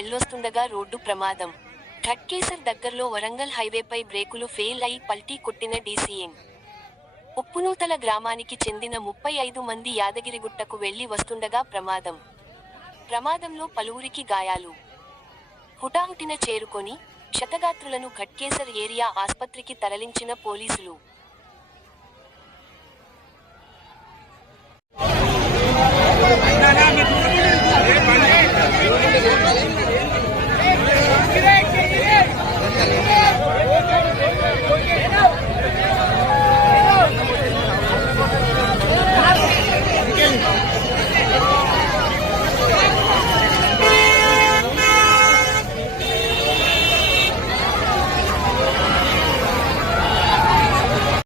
వెళ్లొస్తుండగా road ప్రమాదం. ఘట్కేసర్ దగ్గర్లో వరంగల్ హైవేపై బ్రేకులు ఫెయిల్ అయి పల్టీ కొట్టిన డీసీఎం. ఉప్పునూతల గ్రామానికి చెందిన 35 మంది యాదగిరిగుట్టకు వెళ్లి వస్తుండగా ప్రమాదం. ప్రమాదంలో పలువురికి గాయాలు. హుటాహుటిన చేరుకొని క్షతగాత్రులను ఘట్కేసర్ ఏరియా ఆస్పత్రికి తరలించిన పోలీసులు.